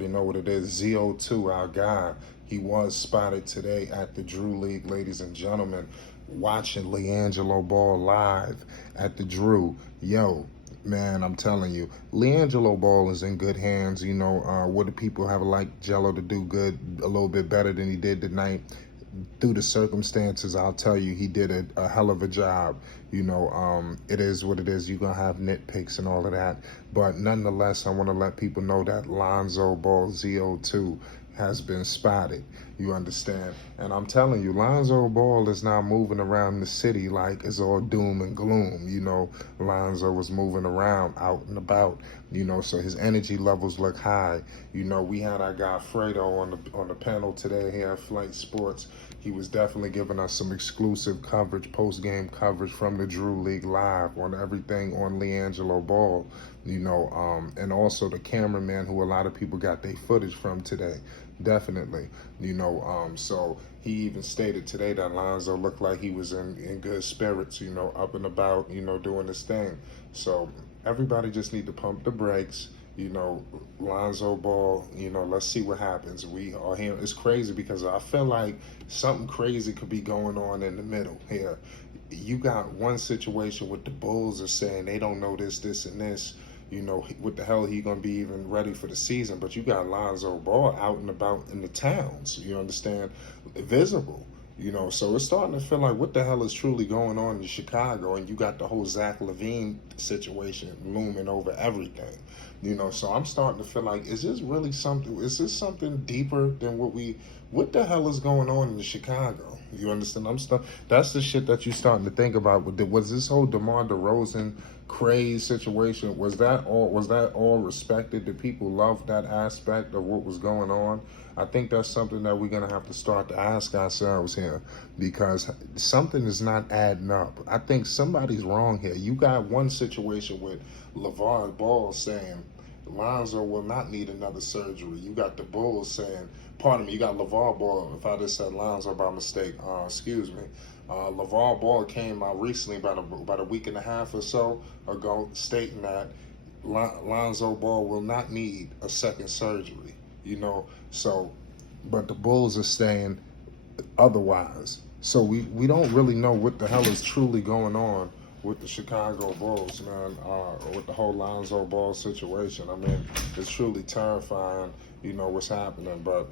already know what it is. ZO2, our guy, he was spotted today at the Drew League, ladies and gentlemen, watching Liangelo ball live at the Drew. Yo, man, I'm telling you, Liangelo Ball is in good hands. You know, what do people have like Jello to do good a little bit better than he did tonight? Through the circumstances, I'll tell you, he did a hell of a job. You know, it is what it is. You're going to have nitpicks and all of that. But nonetheless, I want to let people know that Lonzo Ball ZO2 has been spotted. You understand? And I'm telling you, Lonzo Ball is not moving around the city like it's all doom and gloom. You know, Lonzo was moving around out and about, you know, so his energy levels look high. You know, we had our guy Fredo on the panel today here at Flight Sports. He was definitely giving us some exclusive coverage, post-game coverage from the Drew League live on everything on Liangelo Ball, you know, and also the cameraman who a lot of people got their footage from today. Definitely, you know, so he even stated today that Lonzo looked like he was in good spirits, you know, up and about, you know, doing his thing. So everybody just need to pump the brakes. You know, Lonzo Ball, you know, let's see what happens. We are here. It's crazy because I feel like something crazy could be going on in the middle here. You got one situation with the Bulls are saying they don't know this, and this. You know, what the hell he gonna be even ready for the season? But you got Lonzo Ball out and about in the towns. You understand, visible. You know, so it's starting to feel like what the hell is truly going on in Chicago, and you got the whole Zach LaVine situation looming over everything. You know, so I'm starting to feel like, is this really something? Is this something deeper than what the hell is going on in Chicago? You understand? That's the shit that you starting to think about. Was this whole DeMar DeRozan craze situation? Was that all respected? Did people love that aspect of what was going on? I think that's something that we're gonna have to start to ask ourselves here, because something is not adding up. I think somebody's wrong here. You got one situation with LeVar Ball saying Lonzo will not need another surgery. You got the Bulls saying, pardon me, you got LeVar Ball, if I just said Lonzo by mistake, excuse me. LeVar Ball came out recently, about a week and a half or so ago, stating that Lonzo Ball will not need a second surgery. You know, so, but the Bulls are saying otherwise. So we don't really know what the hell is truly going on with the Chicago Bulls, man, with the whole Lonzo Ball situation. I mean, it's truly terrifying, you know, what's happening. But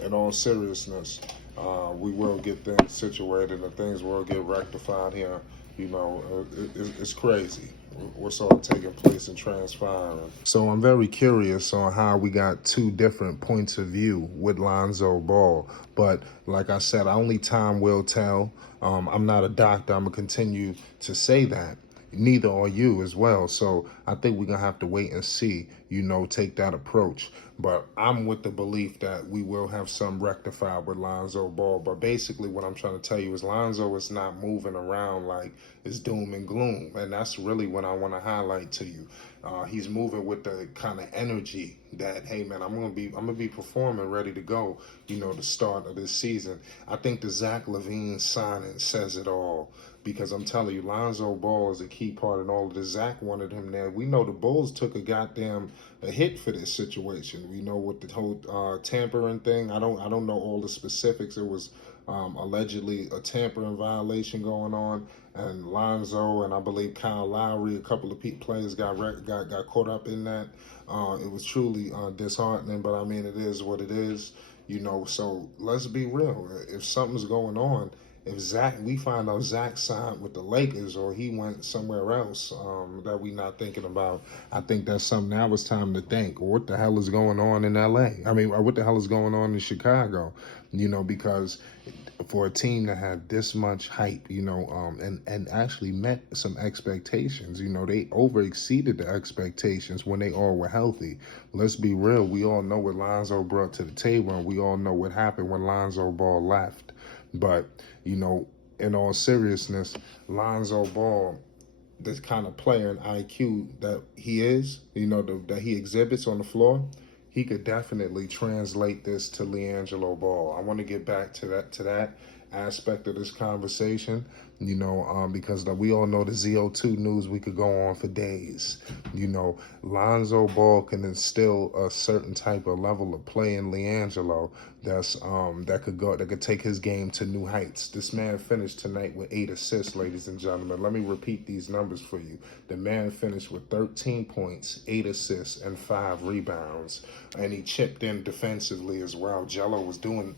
in all seriousness, we will get things situated and things will get rectified here. You know, it's crazy what's all taking place and transpiring. So I'm very curious on how we got two different points of view with Lonzo Ball. But like I said, only time will tell. I'm not a doctor. I'm going to continue to say that. Neither are you as well. So I think we're going to have to wait and see, you know, take that approach. But I'm with the belief that we will have some rectified with Lonzo Ball. But basically what I'm trying to tell you is Lonzo is not moving around like it's doom and gloom. And that's really what I want to highlight to you. He's moving with the kind of energy that, hey man, I'm gonna be performing, ready to go, you know, the start of this season. I think the Zach LaVine signing says it all, because I'm telling you, Lonzo Ball is a key part in all of this. Zach wanted him there. We know the Bulls took a hit for this situation. We know with the whole tampering thing. I don't know all the specifics. It was allegedly a tampering violation going on, and Lonzo and I believe Kyle Lowry, a couple of players got caught up in that. It was truly disheartening, but I mean, it is what it is, you know. So let's be real. If something's going on, if we find out Zach signed with the Lakers or he went somewhere else that we not thinking about, I think that's something now it's time to think. What the hell is going on in LA? I mean, what the hell is going on in Chicago? You know, because for a team that had this much hype, you know, and actually met some expectations, you know, they over exceeded the expectations when they all were healthy. Let's be real. We all know what Lonzo brought to the table, and we all know what happened when Lonzo Ball left. But, you know, in all seriousness, Lonzo Ball, the kind of player and IQ that he is, you know, that he exhibits on the floor, he could definitely translate this to Liangelo Ball. I want to get back to that aspect of this conversation, because we all know the ZO2 news, we could go on for days. Lonzo Ball can instill a certain type of level of play in Liangelo that could take his game to new heights. This man finished tonight with 8 assists, ladies and gentlemen. Let me repeat these numbers for you. The man finished with 13 points, 8 assists, and 5 rebounds. And he chipped in defensively as well. Jello was doing,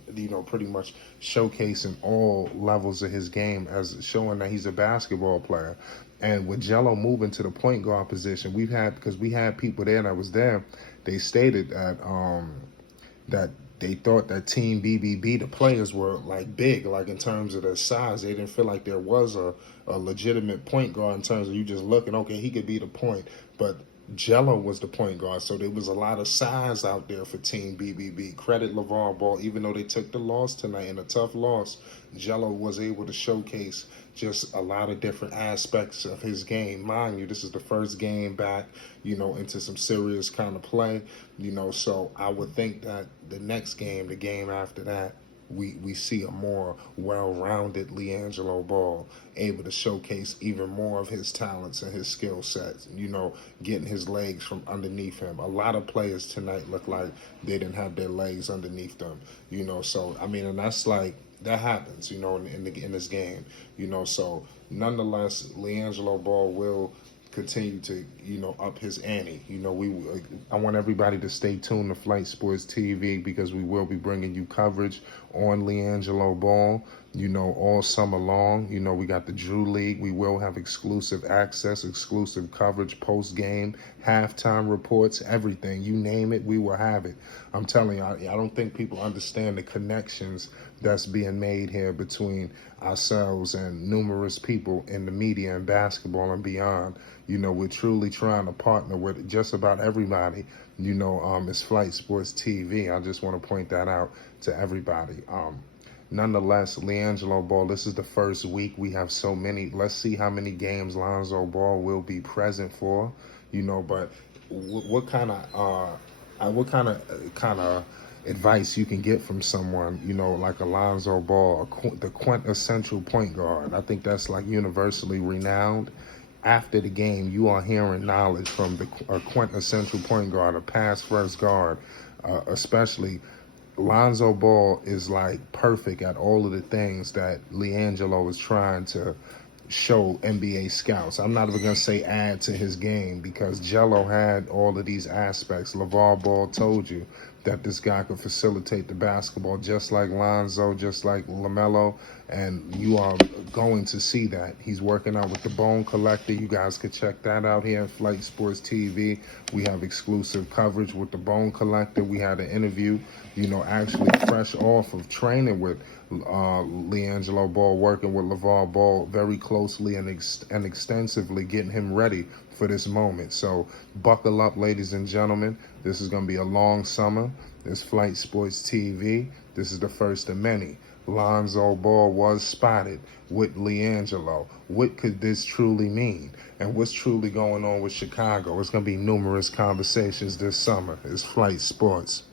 pretty much showcasing all levels of his game as showing that he's a basketball player. And with Jello moving to the point guard position, because we had people there that was there, they stated that they thought that Team BBB, the players were like big, like in terms of their size. They didn't feel like there was a legitimate point guard in terms of you just looking, okay, he could be the point. But Jello was the point guard, so there was a lot of size out there for Team BBB. Credit LeVar Ball, even though they took the loss tonight, and a tough loss, Jello was able to showcase just a lot of different aspects of his game. Mind you, this is the first game back, into some serious kind of play, so I would think that the next game, the game after that, we see a more well-rounded Liangelo Ball, able to showcase even more of his talents and his skill sets, getting his legs from underneath him. A lot of players tonight look like they didn't have their legs underneath them, so, and that's like, that happens, in this game, so nonetheless, Liangelo Ball will continue to, up his ante. I want everybody to stay tuned to Flight Sports TV because we will be bringing you coverage on Liangelo Ball, all summer long. We got the Drew League. We will have exclusive access, exclusive coverage, post-game, halftime reports, everything. You name it, we will have it. I'm telling you, I don't think people understand the connections that's being made here between ourselves and numerous people in the media and basketball and beyond. We're truly trying to partner with just about everybody. It's Flight Sports TV. I just want to point that out to everybody. Nonetheless, Liangelo Ball, this is the first week. We have so many. Let's see how many games Lonzo Ball will be present for. But what kind of advice you can get from someone, like Lonzo Ball, the quintessential point guard. I think that's like universally renowned. After the game, you are hearing knowledge from a quintessential point guard, a pass first guard, especially. Lonzo Ball is like perfect at all of the things that Liangelo is trying to show NBA scouts. I'm not even going to say add to his game because Jello had all of these aspects. LeVar Ball told you that this guy could facilitate the basketball just like Lonzo, just like LaMelo, and you are going to see that. He's working out with the Bone Collector. You guys could check that out here at Flight Sports TV. We have exclusive coverage with the Bone Collector. We had an interview, actually fresh off of training with Liangelo Ball, working with LeVar Ball very closely and extensively, getting him ready for this moment. So buckle up, ladies and gentlemen. This is going to be a long summer. This Flight Sports TV. This is the first of many. Lonzo Ball was spotted with Liangelo. What could this truly mean? And what's truly going on with Chicago? It's going to be numerous conversations this summer. It's Flight Sports.